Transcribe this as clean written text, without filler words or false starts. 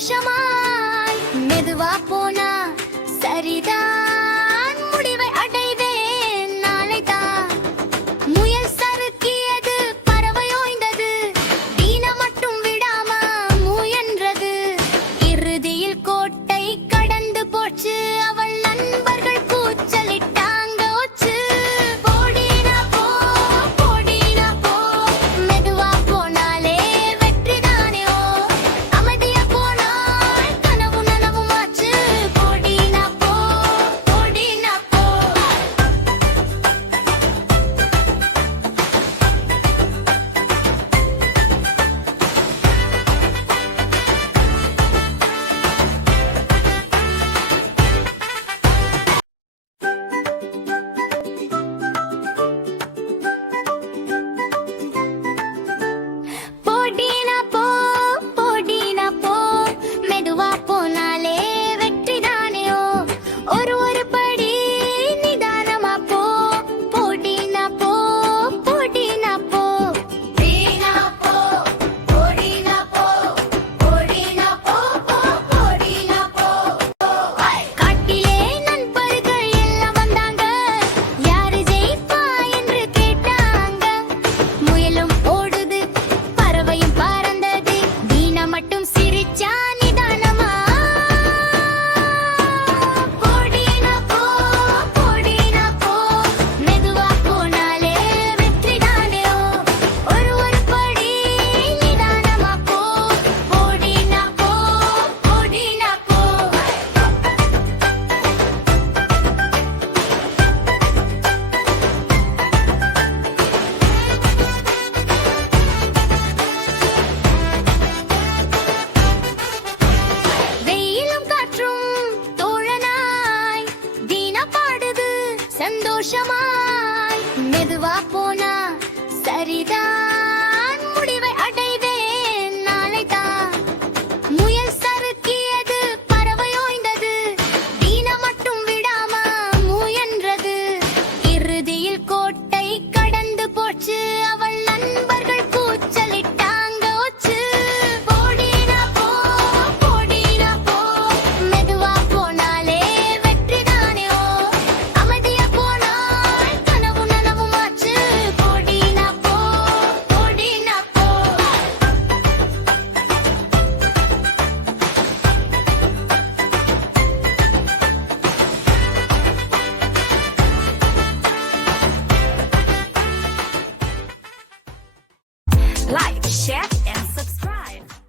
சந்தோஷமாய் மெதுவா போனா சரிதான் முடிவை அடைவேன் நாளைதான் முயல் சறுக்கியது பறவை ஓய்ந்தது வீண மட்டும் விடாம முயன்றது இறுதியில் கோட்டை கடந்து போச்சு அவள் நண்பர்கள் கூச்சலிட்டாங்க ஒச்சு போடினா போ போடினா போ மெதுவா போனாலே வெற்றிதானே ஓ அமைதியா போனால் கனவு நனவுமாச்சு போடினா போ போடினா போ போடினா போ போடினா போ மெதுவா போனாலே வெற்றிதானே ஓ ஒரு படி நிதானமா போ போடினா போ போடினா போ போடினா போ போடினா போ போடினா போ போடினா போ காட்டிலே நண்பர்கள் எல்லாம் வந்தாங்க யாரு ஜெயிப்பா என்று கேட்டாங்க முயலும் ஓடுது பறவையும் பறந்தது வீணா மட்டும் சிரிச்சா நிதானமா போடினா போ போடினா போ மெதுவா போனாலே வெற்றிதானே ஓ ஒரு படி நிதானமா போ போடினா போ போடினா போ வெயிலும் காற்றும் தோழனாய் வீணா பாடுது சந்தோஷமாய் மெதுவா போனா சரிதான் முடிவை அடைவேன் நாளைதான் முயல் சறுக்கியது பறவை ஓய்ந்தது வீணா மட்டும் விடாம முயன்றது இறுதியில் கோட்டை கடந்து போச்சு அவள் நண்பர்கள் கூச்சலிட்டாங்க ஒச்சு போடினா போ போடினா போ மெதுவா போனாலே வெற்றிதானே ஓ அமைதியா போனால் கனவு நனவுமாச்சு போடினா போ போடினா போ Like, share,